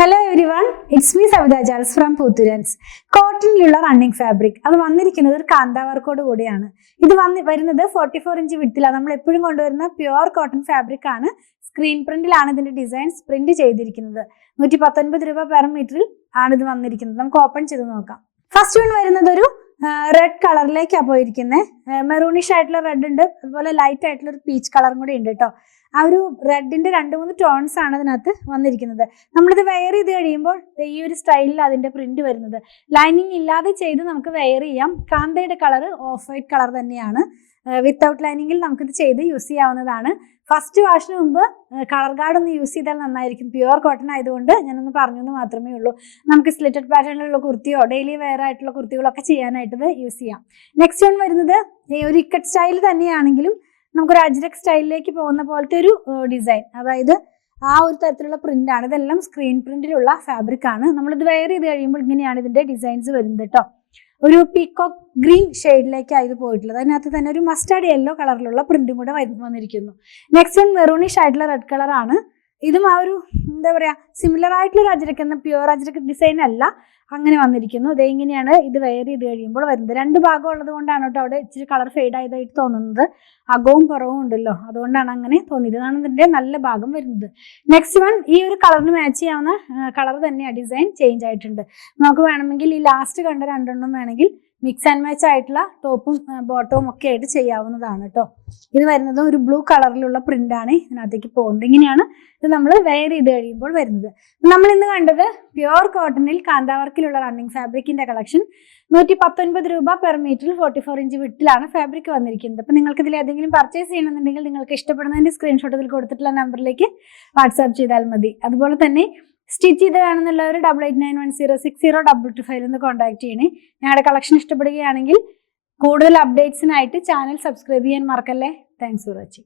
Hello everyone, it's me Savitha Charles from Poothurans. കോട്ടണിലുള്ള running fabric അത് വന്നിരിക്കുന്നത് ഒരു കാന്താ വർക്കോട് കൂടിയാണ്. ഇത് വരുന്നത് 44 ഇഞ്ച് വിഡ്ത്തിലാണ്. നമ്മൾ എപ്പോഴും കൊണ്ടുവരുന്ന പ്യുവർ കോട്ടൺ ഫാബ്രിക് ആണ്. സ്ക്രീൻ പ്രിന്റിലാണ് ഇതിന്റെ ഡിസൈൻസ് പ്രിന്റ് ചെയ്തിരിക്കുന്നത്. 119 രൂപ പെർ മീറ്ററിൽ ആണ് ഇത് വന്നിരിക്കുന്നത്. നമുക്ക് ഓപ്പൺ ചെയ്ത് നോക്കാം. ഫസ്റ്റ് വൺ വരുന്നത് ഒരു റെഡ് കളറിലേക്കാണ് പോയിരിക്കുന്നത്. മെറൂണിഷ് ആയിട്ടുള്ള റെഡ് ഉണ്ട്, അതുപോലെ ലൈറ്റ് ആയിട്ടുള്ള ഒരു പീച്ച് കളറും കൂടി ഉണ്ട് കേട്ടോ. ആ ഒരു റെഡിന്റെ 2-3 ടോൺസ് ആണ് അതിനകത്ത് വന്നിരിക്കുന്നത്. നമ്മളിത് വെയർ ചെയ്ത് കഴിയുമ്പോൾ ഈ ഒരു സ്റ്റൈലിൽ അതിന്റെ പ്രിന്റ് വരുന്നത്. ലൈനിങ് ഇല്ലാതെ ചെയ്ത് നമുക്ക് വെയർ ചെയ്യാം. കാന്തയുടെ കളർ ഓഫ് വൈറ്റ് കളർ തന്നെയാണ്. വിത്തൗട്ട് ലൈനിങ്ങിൽ നമുക്കിത് ചെയ്ത് യൂസ് ചെയ്യാവുന്നതാണ്. ഫസ്റ്റ് വാഷിന് മുമ്പ് കളർ ഗാർഡ് ഒന്ന് യൂസ് ചെയ്താൽ നന്നായിരിക്കും. പ്യുവർ കോട്ടൺ ആയതുകൊണ്ട് ഞാനൊന്ന് പറഞ്ഞെന്ന് മാത്രമേ ഉള്ളൂ. നമുക്ക് സ്ലിറ്റഡ് പാറ്റേണിലുള്ള കുർത്തിയോ ഡെയിലി വെയർ ആയിട്ടുള്ള കുർത്തികളൊക്കെ ചെയ്യാനായിട്ട് ഇത് യൂസ് ചെയ്യാം. നെക്സ്റ്റ് വൺ വരുന്നത് ഒരു ഇക്കട്ട് സ്റ്റൈൽ തന്നെയാണെങ്കിലും നമുക്കൊരു അജ്രക് സ്റ്റൈലിലേക്ക് പോകുന്ന പോലത്തെ ഒരു ഡിസൈൻ, അതായത് ആ ഒരു തരത്തിലുള്ള പ്രിന്റ് ആണ്. ഇതെല്ലാം സ്ക്രീൻ പ്രിന്റിലുള്ള ഫാബ്രിക് ആണ്. നമ്മളിത് വെയർ ചെയ്ത് കഴിയുമ്പോൾ ഇങ്ങനെയാണ് ഇതിന്റെ ഡിസൈൻസ് വരുന്നത് കേട്ടോ. ഒരു പീകോക്ക് ഗ്രീൻ ഷെയ്ഡിലേക്കാണ് ഇത് പോയിട്ടുള്ളത്. അതിനകത്ത് തന്നെ ഒരു മസ്റ്റാർഡ് യെല്ലോ കളറിലുള്ള പ്രിന്റും കൂടെ വന്നിരിക്കുന്നു. നെക്സ്റ്റ് വൺ മെറൂണിഷ് ആയിട്ടുള്ള റെഡ് കളറാണ്. ഇതും ആ ഒരു എന്താ പറയുക സിമിലർ ആയിട്ടുള്ള ഒരു അജ്രക് എന്ന പ്യുവർ അജ്രക് ഡിസൈൻ അല്ല, അങ്ങനെ വന്നിരിക്കുന്നു. ഇതേ ഇങ്ങനെയാണ് ഇത് വെയർ ചെയ്ത് കഴിയുമ്പോൾ വരുന്നത്. 2 ഭാഗം ഉള്ളത് കൊണ്ടാണ് കേട്ടോ അവിടെ ഇച്ചിരി കളർ ഫെയ്ഡ് ആയതായിട്ട് തോന്നുന്നത്. അകവും പുറവും ഉണ്ടല്ലോ, അതുകൊണ്ടാണ് അങ്ങനെ തോന്നിയത്. ഇതാണ് ഇതിന്റെ നല്ല ഭാഗം വരുന്നത്. നെക്സ്റ്റ് വൺ ഈ ഒരു കളറിന് മാച്ച് ചെയ്യാവുന്ന കളർ തന്നെയാണ്. ഡിസൈൻ ചേഞ്ച് ആയിട്ടുണ്ട്. നമുക്ക് വേണമെങ്കിൽ ഈ ലാസ്റ്റ് കണ്ട 2 വേണമെങ്കിൽ മിക്സ് ആൻഡ് മാച്ച് ആയിട്ടുള്ള ടോപ്പും ബോട്ടവും ഒക്കെ ആയിട്ട് ചെയ്യാവുന്നതാണ് കേട്ടോ. ഇത് വരുന്നത് ഒരു ബ്ലൂ കളറിലുള്ള പ്രിന്റ് ആണ് ഇതിനകത്തേക്ക് പോകുന്നത്. ഇങ്ങനെയാണ് ഇത് നമ്മൾ വെയർ ചെയ്ത് കഴിയുമ്പോൾ വരുന്നത്. നമ്മൾ ഇന്ന് കണ്ടത് പ്യുവർ കോട്ടണിൽ കാന്താവർക്കിലുള്ള റണ്ണിങ് ഫാബ്രിക്കിന്റെ കളക്ഷൻ. 119 രൂപ പെർ മീറ്ററിൽ 44 ഇഞ്ച് വിട്ടിലാണ് ഫാബ്രിക് വന്നിരിക്കുന്നത്. അപ്പം നിങ്ങൾക്ക് ഇതിൽ ഏതെങ്കിലും പർച്ചേസ് ചെയ്യണമെന്നുണ്ടെങ്കിൽ നിങ്ങൾക്ക് ഇഷ്ടപ്പെടുന്നതിന്റെ സ്ക്രീൻഷോട്ട് ഇതിൽ കൊടുത്തിട്ടുള്ള നമ്പറിലേക്ക് വാട്സാപ്പ് ചെയ്താൽ മതി. അതുപോലെ തന്നെ സ്റ്റിച്ച് ചെയ്ത് വേണമെന്നുള്ളവർ 8891060225 കോൺടാക്ട് ചെയ്യണേ. ഞങ്ങളുടെ കളക്ഷൻ ഇഷ്ടപ്പെടുകയാണെങ്കിൽ കൂടുതൽ അപ്ഡേറ്റ്സിനായിട്ട് ചാനൽ സബ്സ്ക്രൈബ് ചെയ്യാൻ മറക്കല്ലേ. Thanks for watching.